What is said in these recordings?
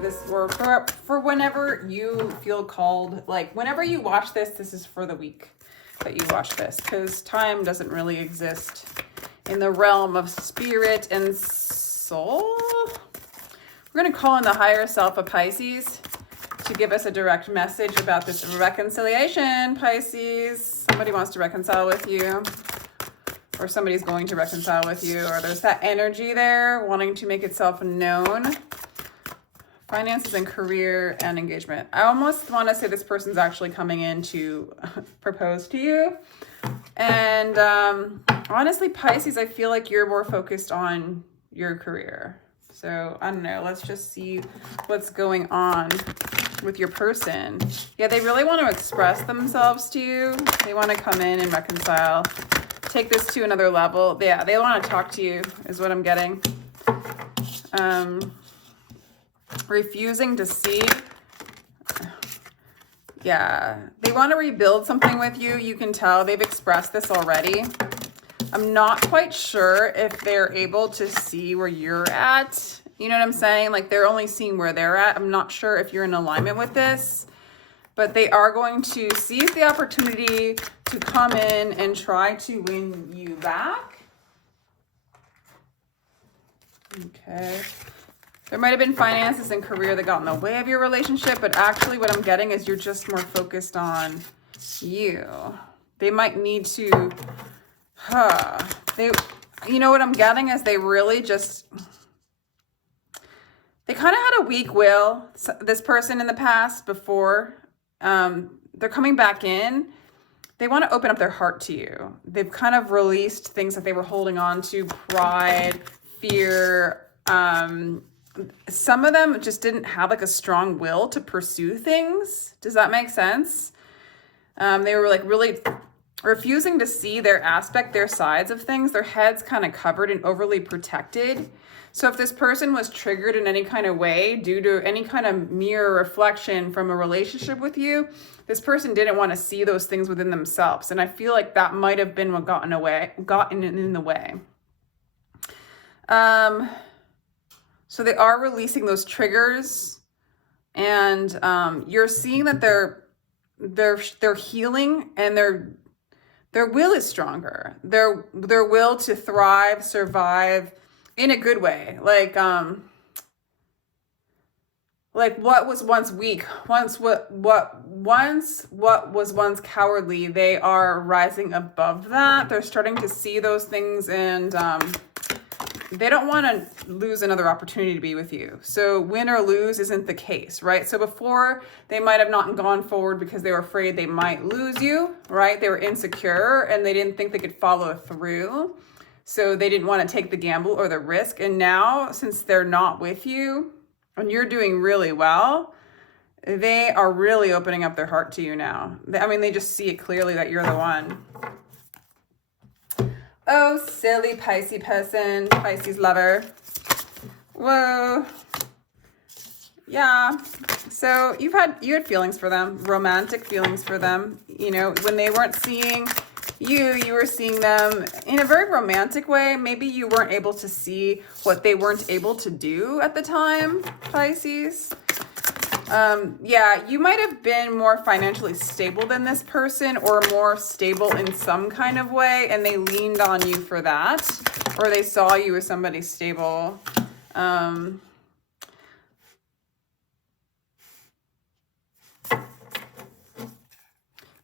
this, or for whenever you feel called, like whenever you watch this, this is for the week that you watch this, because time doesn't really exist in the realm of spirit and soul. We're going to call in the higher self of Pisces to give us a direct message about this reconciliation, Pisces. Somebody wants to reconcile with you, or somebody's going to reconcile with you, or there's that energy there wanting to make itself known. Finances and career and engagement. I almost want to say this person's actually coming in to propose to you. And honestly, Pisces, I feel like you're more focused on your career. So I don't know. Let's just see what's going on with your person. Yeah, they really want to express themselves to you. They want to come in and reconcile. Take this to another level. Yeah, they want to talk to you is what I'm getting. Refusing to see. Yeah, they want to rebuild something with you. You can tell they've expressed this already. I'm not quite sure if they're able to see where you're at. You know what I'm saying? Like they're only seeing where they're at. I'm not sure if you're in alignment with this, but they are going to seize the opportunity to come in and try to win you back. Okay. There might have been finances and career that got in the way of your relationship, but actually what I'm getting is you're just more focused on you. They might need to, you know what I'm getting is they really just, they kind of had a weak will, this person in the past before. They're coming back in. They want to open up their heart to you. They've kind of released things that they were holding on to, pride, fear. Some of them just didn't have like a strong will to pursue things. Does that make sense? They were like really refusing to see their aspect, their sides of things. Their heads kind of covered and overly protected. So if this person was triggered in any kind of way due to any kind of mirror reflection from a relationship with you, this person didn't want to see those things within themselves. And I feel like that might have been what gotten in the way. So they are releasing those triggers, and you're seeing that they're healing, and their will is stronger. Their will to thrive, survive in a good way. Like what was once weak, what was once cowardly, they are rising above that. They're starting to see those things, and they don't want to lose another opportunity to be with you. So win or lose isn't the case, right? So before, they might have not gone forward because they were afraid they might lose you, right? They were insecure and they didn't think they could follow through. So they didn't want to take the gamble or the risk. And now, since they're not with you and you're doing really well, they are really opening up their heart to you now. I mean, they just see it clearly that you're the one. Oh, silly Pisces person, Pisces lover. Whoa. Yeah. So you had feelings for them, romantic feelings for them. You know, when they weren't seeing you, you were seeing them in a very romantic way. Maybe you weren't able to see what they weren't able to do at the time, Pisces. Yeah, you might have been more financially stable than this person, or more stable in some kind of way, and they leaned on you for that, or they saw you as somebody stable.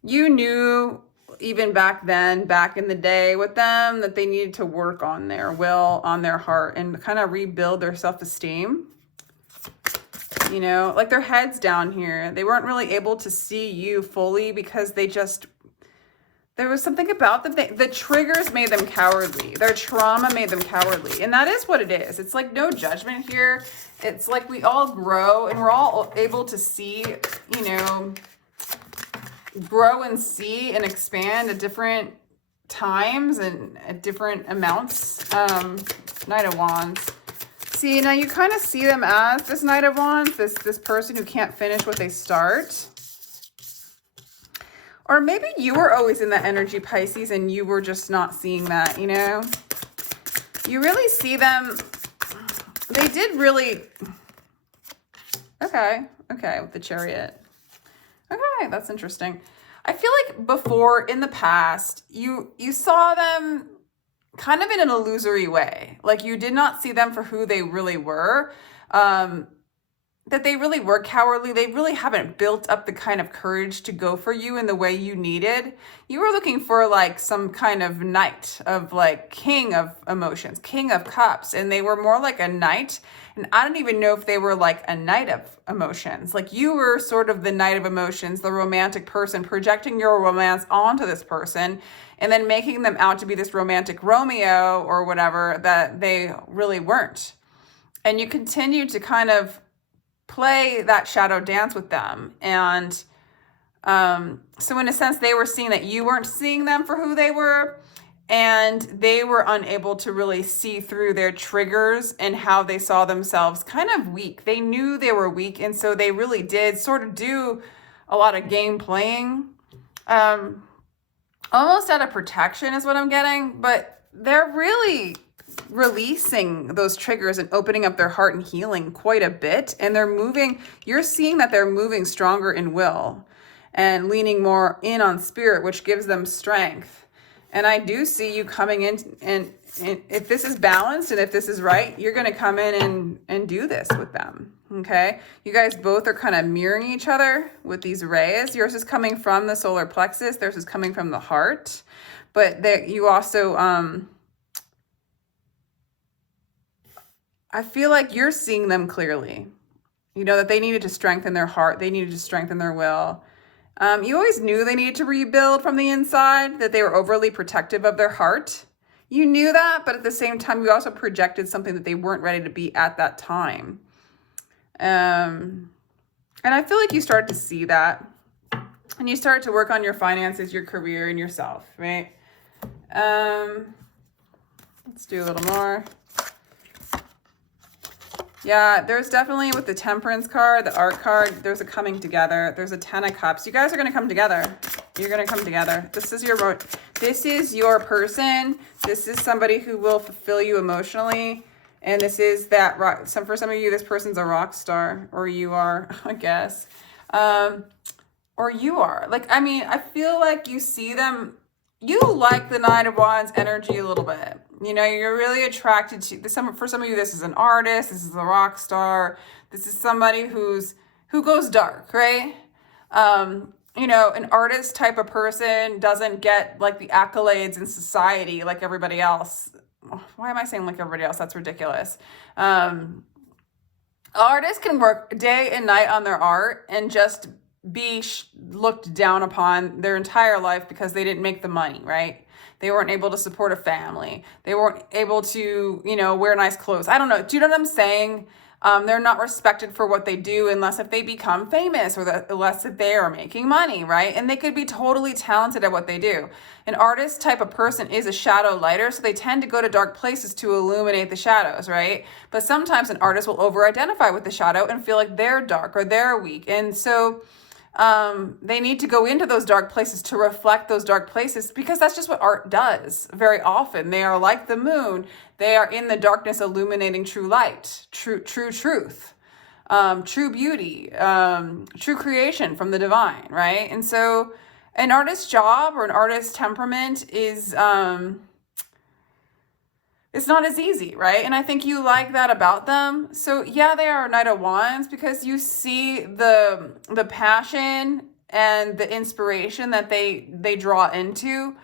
You knew even back then, back in the day with them, that they needed to work on their will, on their heart, and kind of rebuild their self-esteem. You know, like their heads down here. They weren't really able to see you fully because there was something about them. The triggers made them cowardly. Their trauma made them cowardly. And that is what it is. It's like no judgment here. It's like we all grow and we're all able to see, you know, grow and see and expand at different times and at different amounts. Knight of Wands. See, now you kind of see them as this Knight of Wands, this person who can't finish what they start. Or maybe you were always in that energy, Pisces, and you were just not seeing that, you know? You really see them. They did really Okay. Okay. With the Chariot. Okay. That's interesting. I feel like before in the past, you saw them kind of in an illusory way. Like you did not see them for who they really were. That they really were cowardly. They really haven't built up the kind of courage to go for you in the way you needed. You were looking for like some kind of knight of like king of emotions, king of cups. And they were more like a knight. And I don't even know if they were like a knight of emotions. Like you were sort of the knight of emotions, the romantic person, projecting your romance onto this person and then making them out to be this romantic Romeo or whatever that they really weren't. And you continue to kind of play that shadow dance with them. And so in a sense, they were seeing that you weren't seeing them for who they were, and they were unable to really see through their triggers and how they saw themselves kind of weak. They knew they were weak, and so they really did sort of do a lot of game playing, almost out of protection is what I'm getting, but they're really releasing those triggers and opening up their heart and healing quite a bit. And they're moving, you're seeing that they're moving stronger in will and leaning more in on spirit, which gives them strength. And I do see you coming in, and if this is balanced and if this is right, you're going to come in and do this with them. Okay. You guys both are kind of mirroring each other with these rays. Yours is coming from the solar plexus. Theirs is coming from the heart, but that you also, I feel like you're seeing them clearly. You know that they needed to strengthen their heart. They needed to strengthen their will. You always knew they needed to rebuild from the inside, that they were overly protective of their heart. You knew that, but at the same time, you also projected something that they weren't ready to be at that time. And I feel like you started to see that. And you started to work on your finances, your career, and yourself, right? Let's do a little more. Yeah, there's definitely with the Temperance card, the Art card, there's a coming together. There's a Ten of Cups. You guys are going to come together. You're going to come together. This is your person. This is somebody who will fulfill you emotionally. And this is that rock. For some of you, this person's a rock star, or you are, I guess. Or you are. Like, I mean, I feel like you see them. You like the Nine of Wands energy a little bit. You know, you're really attracted to this. For some of you, this is an artist. This is a rock star. This is somebody who goes dark, right? You know, an artist type of person doesn't get like the accolades in society like everybody else. Why am I saying like everybody else? That's ridiculous. Artists can work day and night on their art and just be looked down upon their entire life because they didn't make the money, right? They weren't able to support a family. They weren't able to, you know, wear nice clothes. I don't know. Do you know what I'm saying? They're not respected for what they do unless if they become famous or unless if they are making money, right? And they could be totally talented at what they do. An artist type of person is a shadow lighter, so they tend to go to dark places to illuminate the shadows, right? But sometimes an artist will over-identify with the shadow and feel like they're dark or they're weak. And so they need to go into those dark places to reflect those dark places, because that's just what art does very often. They are like the moon. They are in the darkness illuminating true light, true truth, true beauty, true creation from the divine, right? And so an artist's job or an artist's temperament is it's not as easy, right? And I think you like that about them. So yeah, they are a Knight of Wands because you see the passion and the inspiration that they draw into.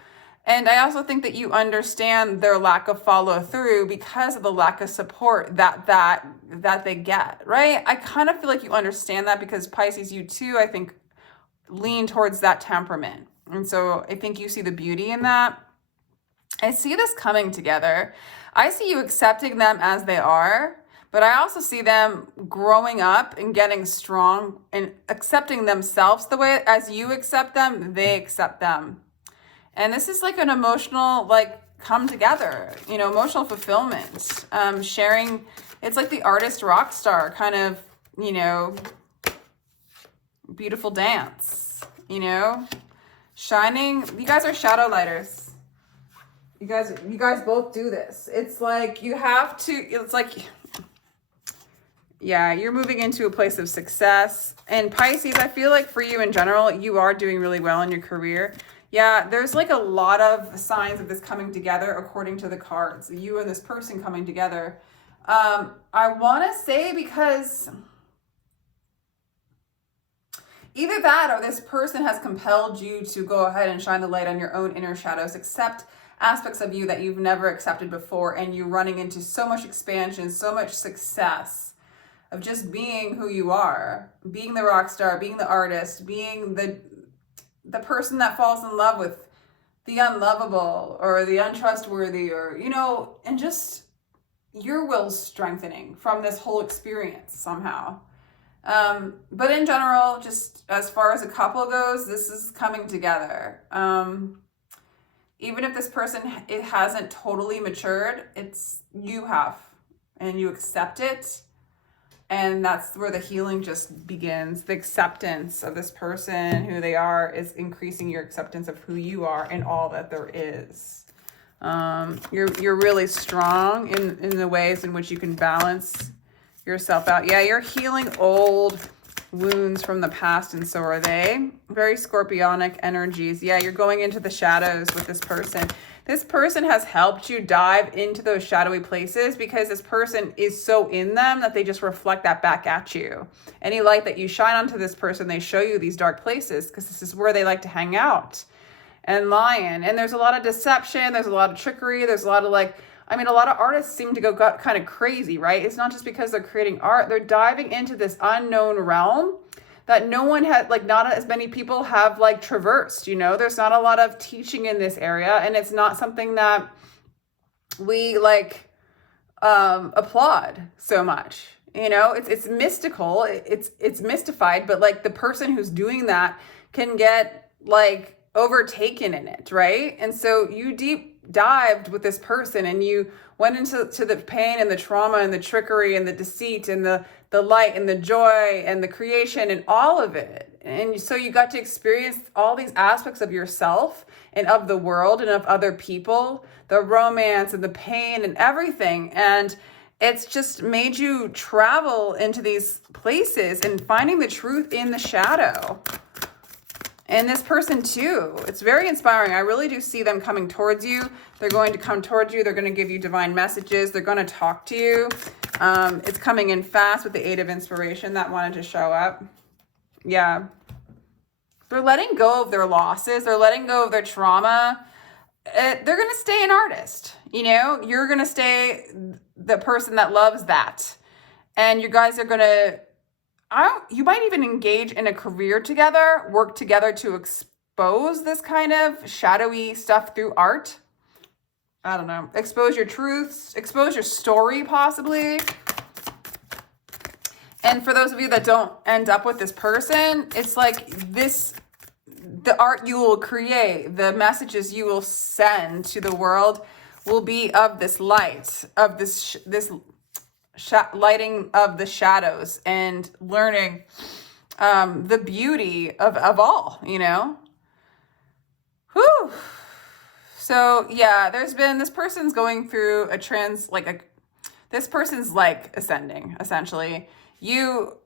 And I also think that you understand their lack of follow through because of the lack of support that they get, right? I kind of feel like you understand that because Pisces, you too, I think, lean towards that temperament. And so I think you see the beauty in that. I see this coming together. I see you accepting them as they are, but I also see them growing up and getting strong and accepting themselves the way as you accept them, they accept them. And this is like an emotional, like, come together, you know, emotional fulfillment, sharing. It's like the artist rock star kind of, you know, beautiful dance, you know, shining. You guys are shadow lighters. You guys both do this. It's like you have to, it's like Yeah, you're moving into a place of success. And Pisces, I feel like for you in general, you are doing really well in your career. Yeah, there's like a lot of signs of this coming together according to the cards. You and this person coming together. I want to say because either that or this person has compelled you to go ahead and shine the light on your own inner shadows, accept aspects of you that you've never accepted before, and you're running into so much expansion, so much success of just being who you are, being the rock star, being the artist, being the person that falls in love with the unlovable or the untrustworthy, or, you know, and just your will's strengthening from this whole experience somehow. But in general, just as far as a couple goes, this is coming together. Even if this person, it hasn't totally matured, it's you have, and you accept it. And that's where the healing just begins. The acceptance of this person, who they are, is increasing your acceptance of who you are and all that there is. You're really strong in the ways in which you can balance yourself out. Yeah, you're healing old wounds from the past, and so are they. Very scorpionic energies. Yeah, you're going into the shadows with this person. This person has helped you dive into those shadowy places because this person is so in them that they just reflect that back at you. Any light that you shine onto this person, they show you these dark places because this is where they like to hang out and lie in. And there's a lot of deception. There's a lot of trickery. There's a lot of a lot of artists seem to go kind of crazy, right? It's not just because they're creating art. They're diving into this unknown realm that no one had, not as many people have traversed, you know? There's not a lot of teaching in this area, and it's not something that we applaud so much. You know, it's mystical, it's mystified, but the person who's doing that can get overtaken in it, right? And so you deep dived with this person and you went into the pain and the trauma and the trickery and the deceit and the light and the joy and the creation and all of it. And so you got to experience all these aspects of yourself and of the world and of other people, the romance and the pain and everything. And it's just made you travel into these places and finding the truth in the shadow. And this person too, it's very inspiring. I really do see them coming towards you. They're going to come towards you. They're going to give you divine messages. They're going to talk to you. It's coming in fast with the Eight of Inspiration that wanted to show up. Yeah. They're letting go of their losses. They're letting go of their trauma. They're going to stay an artist. You know, you're going to stay the person that loves that. And you guys are going to, you might even engage in a career together, work together to expose this kind of shadowy stuff through art. I don't know. Expose your truths, expose your story possibly. And for those of you that don't end up with this person, it's the art you will create, the messages you will send to the world will be of this light, of this lighting of the shadows and learning the beauty of all, you know? Whew. So yeah, this person's going through this person's ascending, essentially. You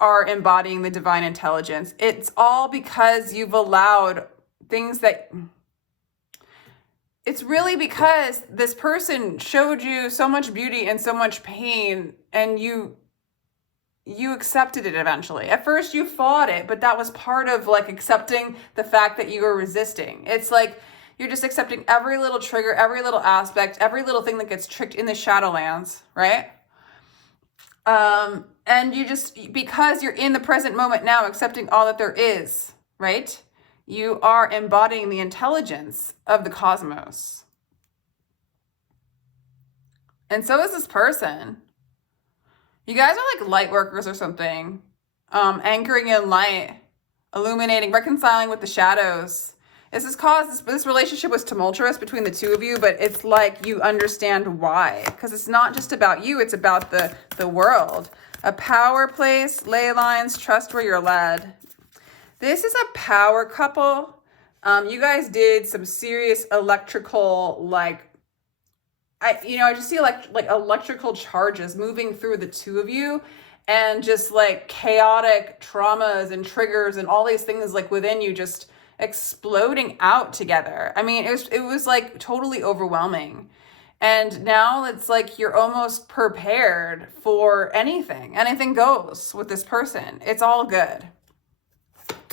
are embodying the divine intelligence. It's all because you've allowed things it's really because this person showed you so much beauty and so much pain, and you accepted it eventually. At first you fought it, but that was part of accepting the fact that you were resisting. It's you're just accepting every little trigger, every little aspect, every little thing that gets tricked in the Shadowlands, right? And you just, because you're in the present moment now, accepting all that there is, right? You are embodying the intelligence of the cosmos. And so is this person. You guys are like light workers or something. Anchoring in light, illuminating, reconciling with the shadows. This relationship was tumultuous between the two of you, but it's you understand why. Because it's not just about you, it's about the world. A power place, ley lines, trust where you're led. This is a power couple. You guys did some serious electrical, I just see like electrical charges moving through the two of you, and just like chaotic traumas and triggers and all these things like within you just exploding out together. I mean, it was like totally overwhelming. And now it's like you're almost prepared for anything. Anything goes with this person. It's all good.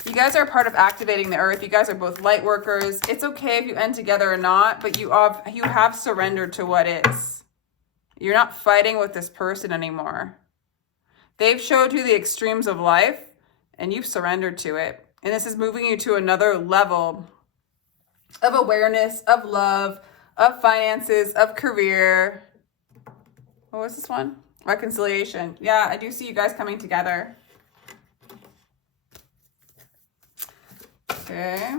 You guys are a part of activating the earth. You guys are both light workers. It's okay if you end together or not, but you have surrendered to what is. You're not fighting with this person anymore. They've showed you the extremes of life, and you've surrendered to it. And this is moving you to another level of awareness, of love, of finances, of career. What was this one? Reconciliation. Yeah, I do see you guys coming together. Okay.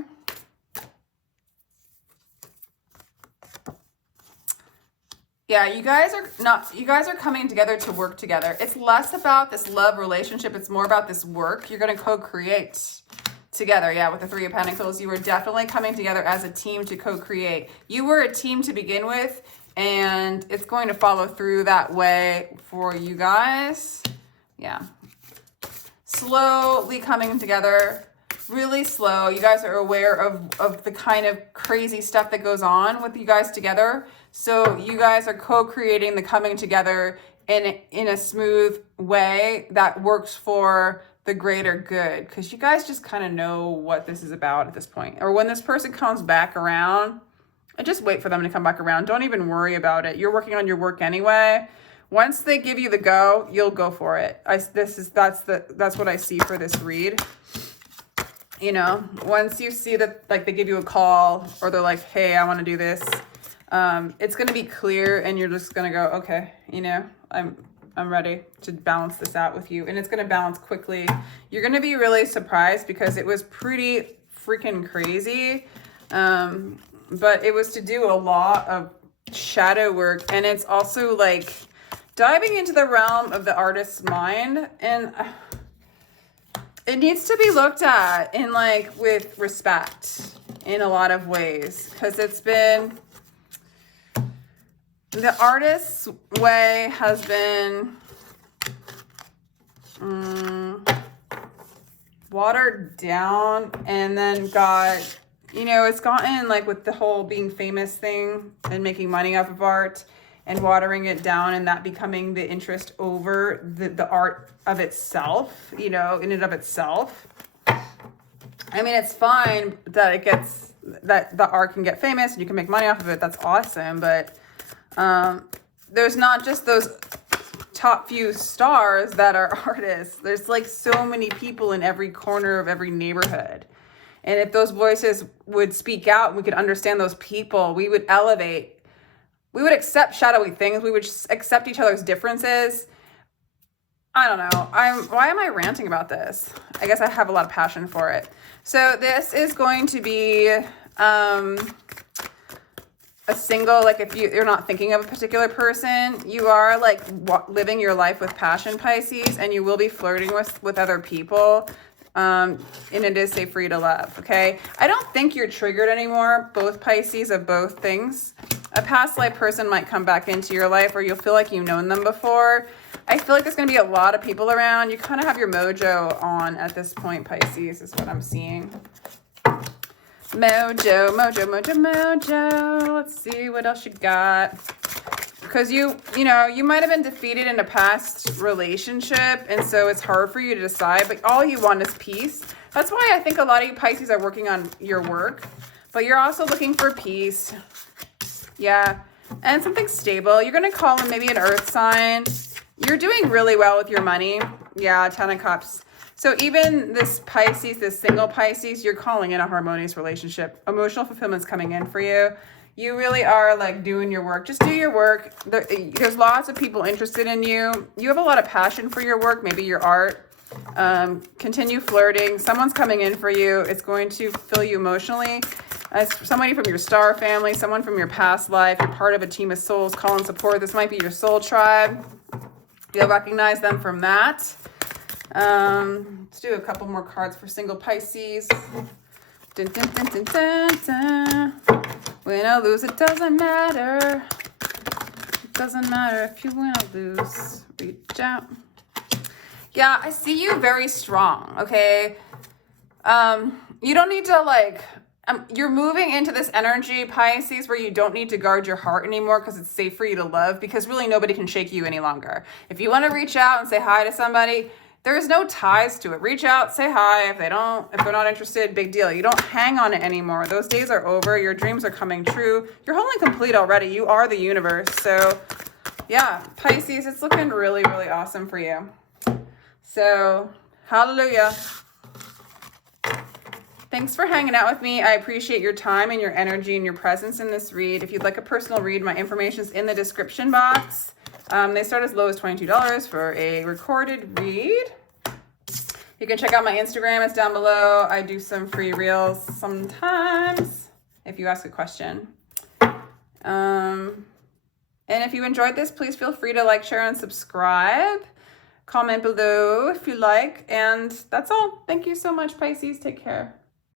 Yeah, you guys are coming together to work together. It's less about this love relationship. It's more about this work. You're going to co-create together. Yeah, with the Three of Pentacles, you were definitely coming together as a team to co-create. You were a team to begin with, and it's going to follow through that way for you guys. Yeah. Slowly coming together. Really slow. You guys are aware of the kind of crazy stuff that goes on with you guys together. So you guys are co-creating the coming together in a smooth way that works for the greater good. Because you guys just kind of know what this is about at this point. Or when this person comes back around, and just wait for them to come back around. Don't even worry about it. You're working on your work anyway. Once they give you the go, you'll go for it. That's what I see for this read. You know, once you see that, like, they give you a call or they're like, hey, I want to do this, it's going to be clear, and you're just going to go, okay, you know, I'm ready to balance this out with you. And it's going to balance quickly. You're going to be really surprised because it was pretty freaking crazy. But it was to do a lot of shadow work. And it's also like diving into the realm of the artist's mind. And it needs to be looked at in like with respect in a lot of ways, because it's been, the artist's way has been watered down, and then got, you know, it's gotten like with the whole being famous thing and making money off of art and watering it down, and that becoming the interest over the art of itself, you know, in and of itself. I mean, it's fine that that the art can get famous and you can make money off of it. That's awesome. But there's not just those top few stars that are artists. There's like so many people in every corner of every neighborhood. And if those voices would speak out and we could understand those people, we would elevate. We would accept shadowy things. We would accept each other's differences. I don't know. Why am I ranting about this? I guess I have a lot of passion for it. So this is going to be a single, like if you're not thinking of a particular person, you are like living your life with passion, Pisces, and you will be flirting with other people. And it is safe for you to love, okay? I don't think you're triggered anymore, both Pisces, of both things. A past life person might come back into your life, or you'll feel like you've known them before. I feel like there's going to be a lot of people around. You kind of have your mojo on at this point, Pisces, is what I'm seeing. Mojo, mojo, mojo, mojo. Let's see what else you got. Because you know, you might have been defeated in a past relationship, and so it's hard for you to decide, but all you want is peace. That's why I think a lot of you Pisces are working on your work, but you're also looking for peace. Yeah, and something stable. You're going to call in maybe an earth sign. You're doing really well with your money. Yeah, 10 of Cups. So even this Pisces, this single Pisces, you're calling in a harmonious relationship. Emotional fulfillment's coming in for you. You really are like doing your work. Just do your work. There's lots of people interested in you. You have a lot of passion for your work, maybe your art. Continue flirting. Someone's coming in for you. It's going to fill you emotionally. Somebody from your star family, someone from your past life. You're part of a team of souls. Call and support. This might be your soul tribe. You'll recognize them from that. Let's do a couple more cards for single Pisces. Dun, dun, dun, dun, dun, dun. Win or lose, it doesn't matter. Doesn't matter if you win or lose. Reach out. Yeah, I see you very strong, okay? You don't need to like, you're moving into this energy, Pisces, where you don't need to guard your heart anymore because it's safe for you to love, because really nobody can shake you any longer. If you want to reach out and say hi to somebody, there's no ties to it. Reach out, say hi. If they're not interested, big deal. You don't hang on it anymore. Those days are over. Your dreams are coming true. You're whole and complete already. You are the universe. So yeah, Pisces, it's looking really, really awesome for you. So hallelujah. Thanks for hanging out with me. I appreciate your time and your energy and your presence in this read. If you'd like a personal read, my information's in the description box. They start as low as $22 for a recorded read. You can check out my Instagram. It's down below. I do some free reels sometimes if you ask a question. And if you enjoyed this, please feel free to like, share, and subscribe. Comment below if you like. And that's all. Thank you so much, Pisces. Take care.